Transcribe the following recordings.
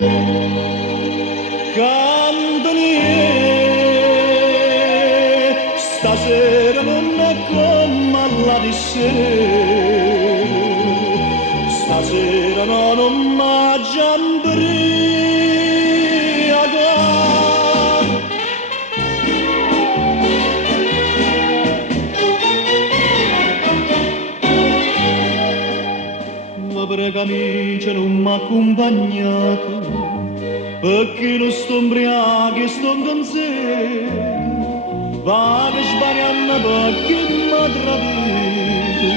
Cantanie, stasera non è come la di sera, stasera no, non mangia ubriaca. La pregamicia non m'ha accompagnato perché non sto ubriaco e sto canzone, vado sbagliando perché m'ha tradito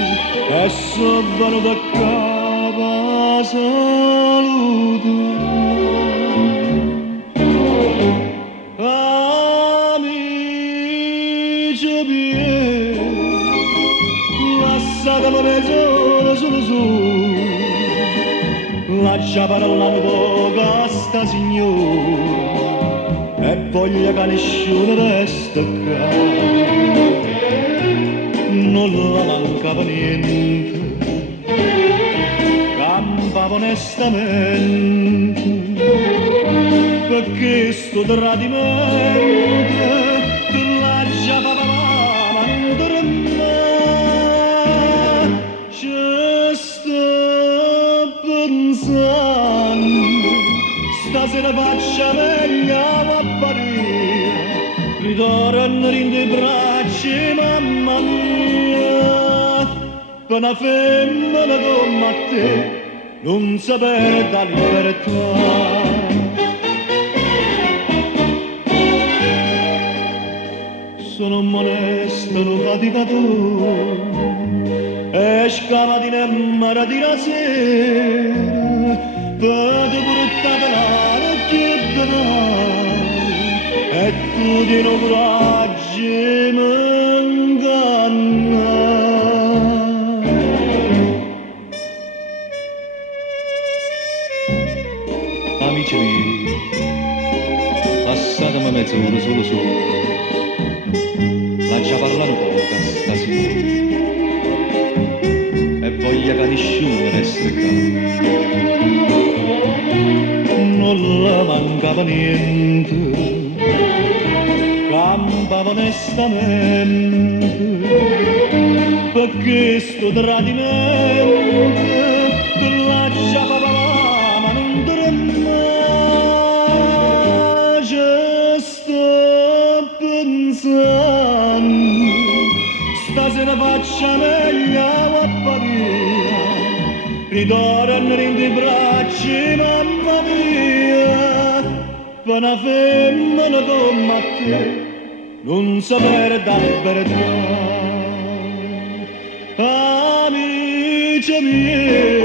e so venuto a capo saluto. Amici miei, lasciatemi mezz'ora solo solo, lascia parlare poco a sta signora e voglio che nessuno resta qua. Non la mancava niente, campava onestamente, perché sto tradimento tu lasciava la mano per me. Ci sto pensando, stasera faccia meglio a apparire, ritorno in dei bracci, mamma mia, per una femmina come te non sapere da libertà. Sono un monesto, un faticatore, e scamattina e mare di la sera, per te portare l'area che e tu di no coraggio m'inganna. Amici miei, passatemi mezz'ora solo solo, lascia parlare un po' stasera e voglia che nessuno resta qua. Non le mancava niente, campava onestamente, perché sto tradimento tu lasciava la mano per me. Ci sto pensando, stasera faccia meglio a apparire, ritorno in dei bracci, mamma mia, per una femmina come te non sapere da verità. Amici miei,